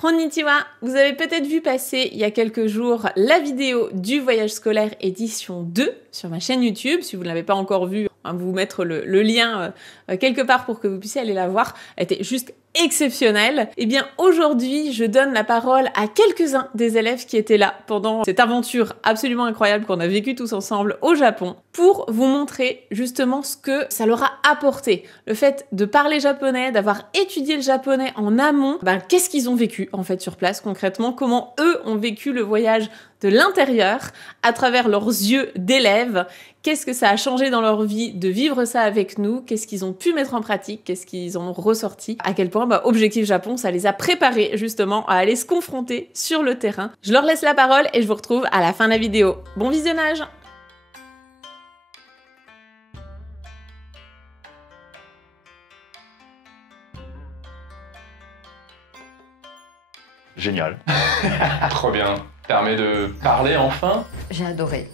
Konnichiwa, vous avez peut-être vu passer il y a quelques jours la vidéo du voyage scolaire édition 2 sur ma chaîne YouTube. Si vous ne l'avez pas encore vue, on va vous mettre le lien quelque part pour que vous puissiez aller la voir. Elle était juste exceptionnelle. Et bien aujourd'hui, je donne la parole à quelques-uns des élèves qui étaient là pendant cette aventure absolument incroyable qu'on a vécue tous ensemble au Japon pour vous montrer justement ce que ça leur a apporté. Le fait de parler japonais, d'avoir étudié le japonais en amont, qu'est-ce qu'ils ont vécu en fait sur place concrètement, comment eux ont vécu le voyage de l'intérieur à travers leurs yeux d'élèves, qu'est-ce que ça a changé dans leur vie de vivre ça avec nous, qu'est-ce qu'ils ont pu mettre en pratique, qu'est-ce qu'ils ont ressorti, à quel point Objectif Japon, ça les a préparés justement à aller se confronter sur le terrain. Je leur laisse la parole et je vous retrouve à la fin de la vidéo. Bon visionnage! Génial. Trop bien. Permet de parler enfin. J'ai adoré.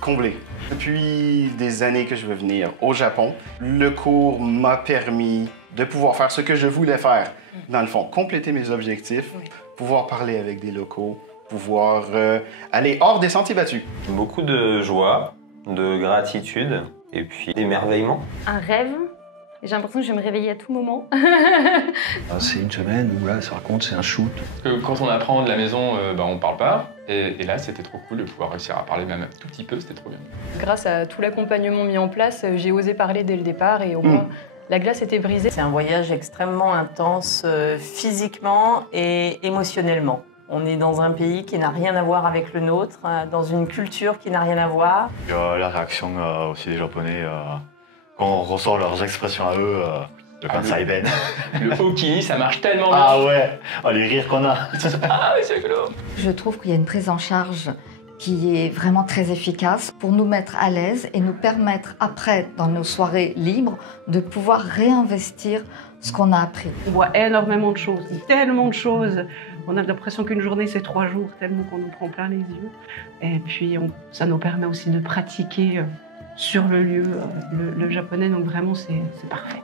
Comblé. Depuis des années que je veux venir au Japon, le cours m'a permis de pouvoir faire ce que je voulais faire. Dans le fond, compléter mes objectifs, pouvoir parler avec des locaux, pouvoir aller hors des sentiers battus. Beaucoup de joie, de gratitude et puis d'émerveillement. Un rêve. J'ai l'impression que je vais me réveiller à tout moment. C'est une semaine où là, ça raconte, c'est un shoot. Quand on apprend de la maison, on parle pas. Et là, c'était trop cool de pouvoir réussir à parler même un tout petit peu, c'était trop bien. Grâce à tout l'accompagnement mis en place, j'ai osé parler dès le départ et au moins la glace était brisée. C'est un voyage extrêmement intense physiquement et émotionnellement. On est dans un pays qui n'a rien à voir avec le nôtre, dans une culture qui n'a rien à voir. Il y a la réaction aussi des Japonais quand on ressort leurs expressions à eux. Le Kansai-ben. Le Okini, ça marche tellement bien. Ah ouais, les rires qu'on a. Ah oui, c'est rigolo. Je trouve qu'il y a une prise en charge qui est vraiment très efficace pour nous mettre à l'aise et nous permettre après, dans nos soirées libres, de pouvoir réinvestir ce qu'on a appris. On voit énormément de choses, tellement de choses. On a l'impression qu'une journée, c'est 3 jours, tellement qu'on nous prend plein les yeux. Et puis, ça nous permet aussi de pratiquer sur le lieu le japonais, donc vraiment, c'est parfait.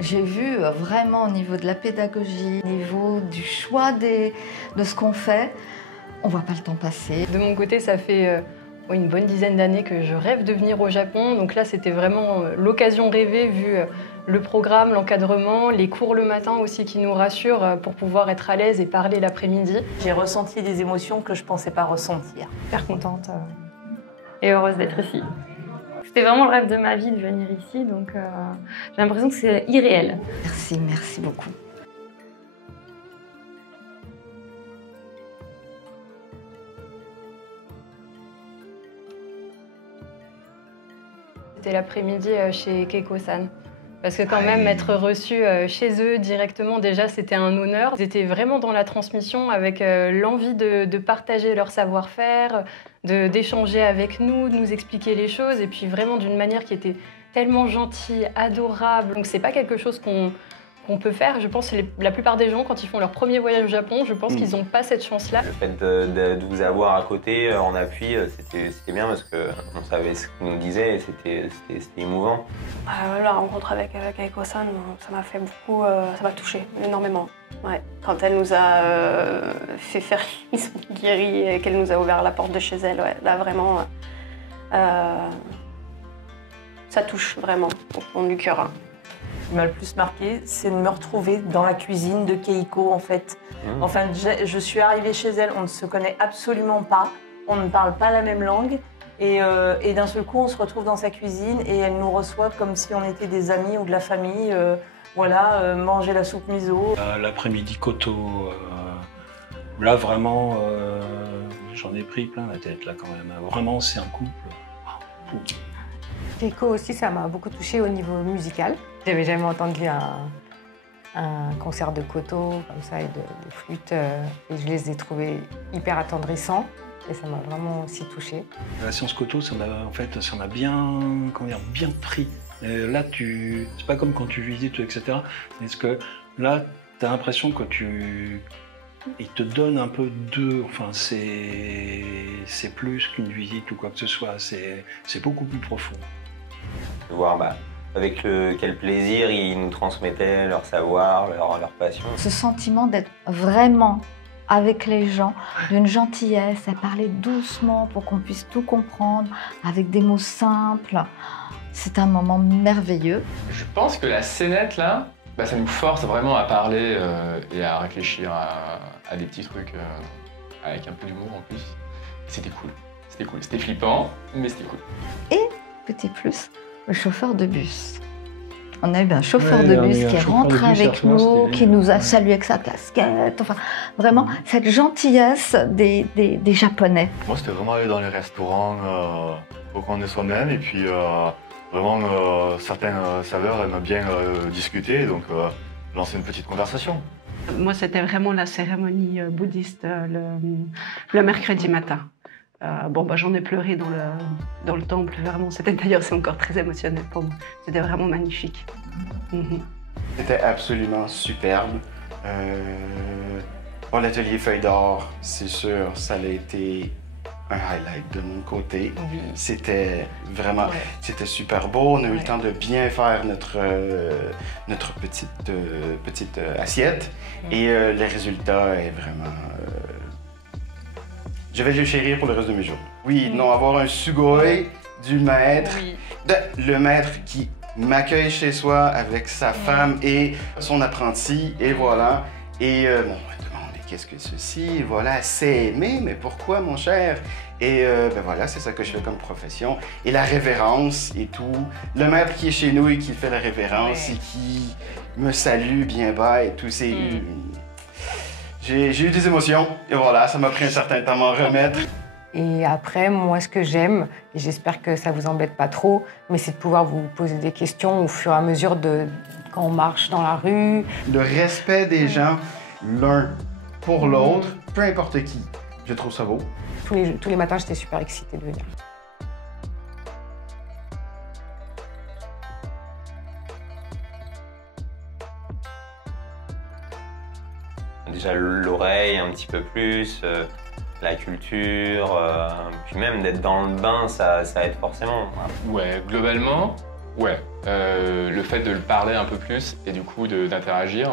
J'ai vu vraiment au niveau de la pédagogie, au niveau du choix de ce qu'on fait, on voit pas le temps passer. De mon côté, ça fait une bonne dizaine d'années que je rêve de venir au Japon. Donc là, c'était vraiment l'occasion rêvée vu le programme, l'encadrement, les cours le matin aussi qui nous rassurent pour pouvoir être à l'aise et parler l'après-midi. J'ai ressenti des émotions que je pensais pas ressentir. Super contente et heureuse d'être ici. C'était vraiment le rêve de ma vie de venir ici, donc j'ai l'impression que c'est irréel. Merci, merci beaucoup. C'était l'après-midi chez Keiko-san. Parce que quand même, être reçu chez eux directement, déjà, c'était un honneur. Ils étaient vraiment dans la transmission avec l'envie de partager leur savoir-faire, d'échanger avec nous, de nous expliquer les choses, et puis vraiment d'une manière qui était tellement gentille, adorable. Donc c'est pas quelque chose qu'on peut faire. Je pense que la plupart des gens, quand ils font leur premier voyage au Japon, je pense qu'ils n'ont pas cette chance-là. Le fait de vous avoir à côté, en appui, c'était bien parce qu'on savait ce qu'il nous disait et c'était émouvant. La rencontre avec Keiko-san, ça m'a fait beaucoup, ça m'a touchée énormément. Ouais. Quand elle nous a fait faire une guérie et qu'elle nous a ouvert la porte de chez elle, ouais, là vraiment, ça touche vraiment au fond du cœur. Ce qui m'a le plus marqué, c'est de me retrouver dans la cuisine de Keiko, en fait. Enfin, je suis arrivée chez elle, on ne se connaît absolument pas, on ne parle pas la même langue, et d'un seul coup, on se retrouve dans sa cuisine et elle nous reçoit comme si on était des amis ou de la famille. Manger la soupe miso. L'après-midi Koto, là vraiment, j'en ai pris plein la tête, là quand même. Vraiment, c'est un couple. Keiko aussi, ça m'a beaucoup touchée au niveau musical. J'avais jamais entendu un concert de koto comme ça et de flûte et je les ai trouvés hyper attendrissants et ça m'a vraiment aussi touchée. La séance koto, ça m'a bien pris. Là, c'est pas comme quand tu visites, etc. Parce que là, tu as l'impression que il te donne un peu enfin, c'est plus qu'une visite ou quoi que ce soit, c'est beaucoup plus profond. De voir avec quel plaisir ils nous transmettaient leur savoir, leur passion. Ce sentiment d'être vraiment avec les gens, d'une gentillesse. Elle parlait doucement pour qu'on puisse tout comprendre, avec des mots simples. C'est un moment merveilleux. Je pense que la scénette, là, bah, ça nous force vraiment à parler et à réfléchir à des petits trucs avec un peu d'humour en plus. C'était cool. C'était cool. C'était flippant, mais c'était cool. Et, petit plus, le chauffeur de bus. On a eu un chauffeur de bus qui est rentré avec nous, qui nous a salué avec sa casquette. Enfin, vraiment, cette gentillesse des Japonais. Moi, c'était vraiment aller dans les restaurants pour qu'on est soi-même. Et puis, vraiment, certaines saveurs aiment bien discuter. Donc, lancer une petite conversation. Moi, c'était vraiment la cérémonie bouddhiste le mercredi matin. J'en ai pleuré dans le temple, vraiment. D'ailleurs, c'est encore très émotionnel pour moi. C'était vraiment magnifique. C'était absolument superbe. L'atelier Feuille d'Or, c'est sûr, ça a été un highlight de mon côté. C'était vraiment, c'était super beau. On a eu le temps de bien faire notre petite assiette. Et le résultat est vraiment... Je vais le chérir pour le reste de mes jours. Oui, non, avoir un sugoi du maître, le maître qui m'accueille chez soi avec sa femme et son apprenti, et voilà. Et on me demande, qu'est-ce que ceci? Voilà, c'est aimé, mais pourquoi, mon cher? Et voilà, c'est ça que je fais comme profession. Et la révérence et tout. Le maître qui est chez nous et qui fait la révérence et qui me salue bien bas et tout, c'est... J'ai eu des émotions, et voilà, ça m'a pris un certain temps à m'en remettre. Et après, moi, ce que j'aime, et j'espère que ça vous embête pas trop, mais c'est de pouvoir vous poser des questions au fur et à mesure quand on marche dans la rue. Le respect des gens, l'un pour l'autre, peu importe qui, je trouve ça beau. Tous les matins, j'étais super excitée de venir. Déjà l'oreille un petit peu plus, la culture, puis même d'être dans le bain, ça aide forcément. Ouais, globalement, ouais. Le fait de le parler un peu plus et du coup d'interagir,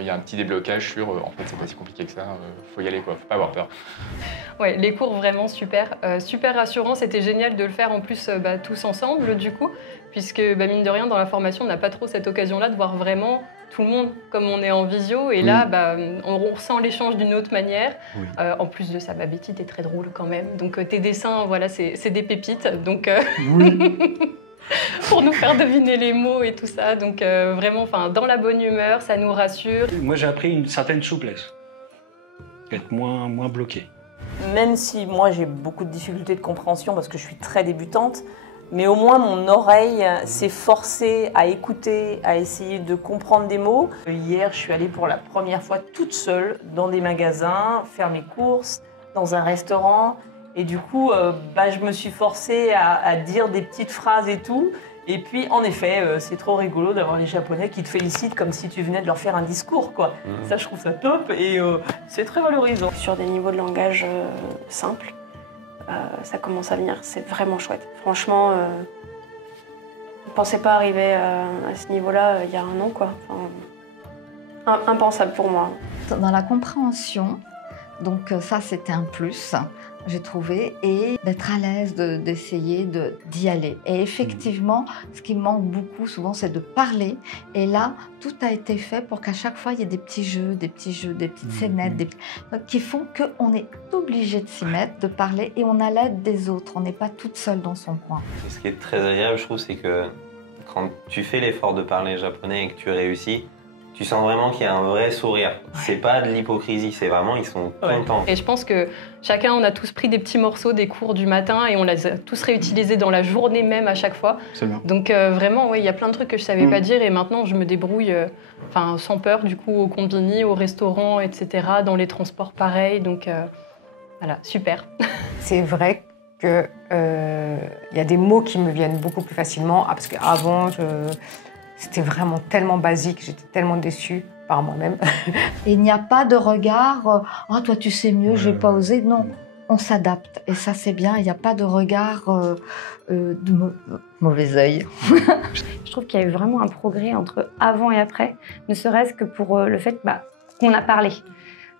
il y a un petit déblocage sur en fait c'est pas si compliqué que ça, faut y aller quoi, faut pas avoir peur. Ouais, les cours vraiment super, super rassurant, c'était génial de le faire en plus tous ensemble du coup, puisque mine de rien dans la formation on n'a pas trop cette occasion-là de voir vraiment tout le monde comme on est en visio et là on ressent l'échange d'une autre manière. En plus de ça, Betty t'es très drôle quand même, donc tes dessins voilà c'est des pépites donc pour nous faire deviner les mots et tout ça, donc vraiment dans la bonne humeur, ça nous rassure. Moi j'ai appris une certaine souplesse, être moins bloqué. Même si moi j'ai beaucoup de difficultés de compréhension parce que je suis très débutante, mais au moins mon oreille s'est forcée à écouter, à essayer de comprendre des mots. Hier, je suis allée pour la première fois toute seule dans des magasins, faire mes courses, dans un restaurant. Et du coup, je me suis forcée à dire des petites phrases et tout. Et puis, en effet, c'est trop rigolo d'avoir les Japonais qui te félicitent comme si tu venais de leur faire un discours, quoi. Ça, je trouve ça top et c'est très valorisant. Sur des niveaux de langage simples, ça commence à venir, c'est vraiment chouette. Franchement, je ne pensais pas arriver à ce niveau-là il y a un an, quoi. Impensable pour moi. Dans la compréhension, donc ça c'était un plus, j'ai trouvé, et d'être à l'aise, d'essayer d'y aller. Et effectivement, ce qui me manque beaucoup souvent, c'est de parler. Et là, tout a été fait pour qu'à chaque fois, il y ait des petits jeux, des petites scénettes, qui font qu'on est obligé de s'y mettre, de parler, et on a l'aide des autres. On n'est pas toute seule dans son coin. Et ce qui est très agréable, je trouve, c'est que quand tu fais l'effort de parler japonais et que tu réussis, tu sens vraiment qu'il y a un vrai sourire. C'est pas de l'hypocrisie, c'est vraiment, ils sont contents. Et je pense que chacun, on a tous pris des petits morceaux des cours du matin et on les a tous réutilisés dans la journée même à chaque fois. Donc vraiment, il y a plein de trucs que je savais pas dire et maintenant je me débrouille sans peur du coup au combini, au restaurant, etc. Dans les transports pareil, donc voilà, super. C'est vrai qu'il y a des mots qui me viennent beaucoup plus facilement parce qu'avant, c'était vraiment tellement basique, j'étais tellement déçue par moi-même. Il n'y a pas de regard « Ah, toi tu sais mieux, je vais pas oser ». Non, on s'adapte et ça c'est bien, il n'y a pas de regard de mauvais œil. Je trouve qu'il y a eu vraiment un progrès entre avant et après, ne serait-ce que pour le fait qu'on a parlé.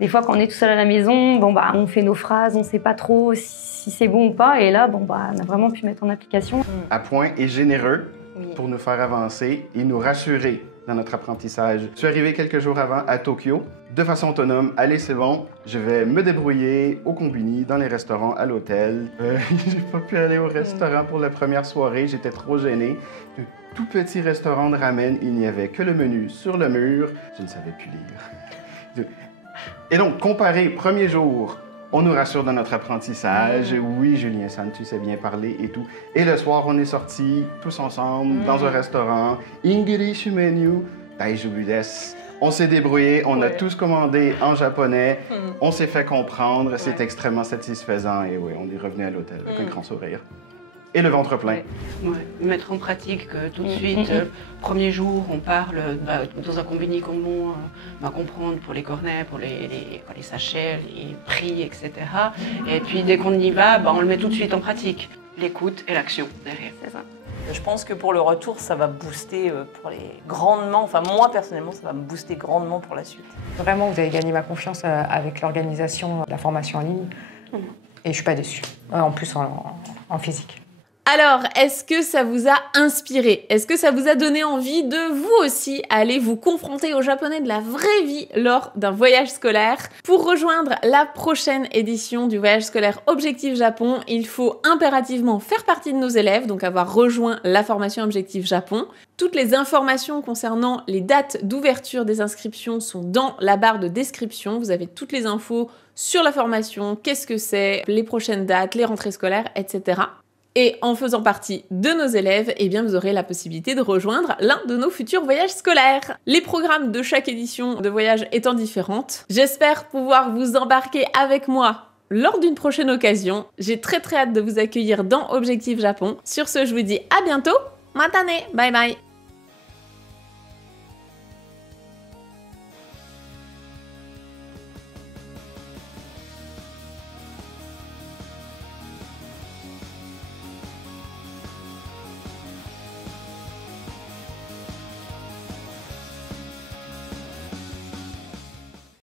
Des fois, quand on est tout seul à la maison, bon, bah, on fait nos phrases, on ne sait pas trop si c'est bon ou pas. Et là, bon, bah, on a vraiment pu mettre en application. À point et généreux pour nous faire avancer et nous rassurer dans notre apprentissage. Je suis arrivé quelques jours avant à Tokyo, de façon autonome. Allez, c'est bon, je vais me débrouiller au combini, dans les restaurants, à l'hôtel. J'ai pas pu aller au restaurant pour la première soirée, j'étais trop gêné. Un tout petit restaurant de ramen, il n'y avait que le menu sur le mur. Je ne savais plus lire. Et donc, comparé premier jour, on nous rassure dans notre apprentissage. Oui, Julien-san, tu sais bien parler et tout. Et le soir, on est sortis tous ensemble dans un restaurant. English menu, daijoubu desu. On s'est débrouillé, on a tous commandé en japonais. On s'est fait comprendre. C'est extrêmement satisfaisant. Et oui, on est revenu à l'hôtel avec un grand sourire. Et le ventre plein. Mettre en pratique tout de suite. Premier jour, on parle dans un combini commun, comprendre pour les cornets, pour les sachets, les prix, etc. Et puis dès qu'on y va, on le met tout de suite en pratique. L'écoute et l'action derrière. C'est ça. Je pense que pour le retour, ça va booster grandement. Enfin, moi personnellement, ça va me booster grandement pour la suite. Vraiment, vous avez gagné ma confiance avec l'organisation de la formation en ligne. Et je suis pas déçue. En plus, en physique. Alors, est-ce que ça vous a inspiré? Est-ce que ça vous a donné envie de vous aussi aller vous confronter au japonais de la vraie vie lors d'un voyage scolaire? Pour rejoindre la prochaine édition du voyage scolaire Objectif Japon, il faut impérativement faire partie de nos élèves, donc avoir rejoint la formation Objectif Japon. Toutes les informations concernant les dates d'ouverture des inscriptions sont dans la barre de description. Vous avez toutes les infos sur la formation, qu'est-ce que c'est, les prochaines dates, les rentrées scolaires, etc. Et en faisant partie de nos élèves, eh bien vous aurez la possibilité de rejoindre l'un de nos futurs voyages scolaires. Les programmes de chaque édition de voyage étant différentes, j'espère pouvoir vous embarquer avec moi lors d'une prochaine occasion. J'ai très hâte de vous accueillir dans Objectif Japon. Sur ce, je vous dis à bientôt. Matane, bye bye.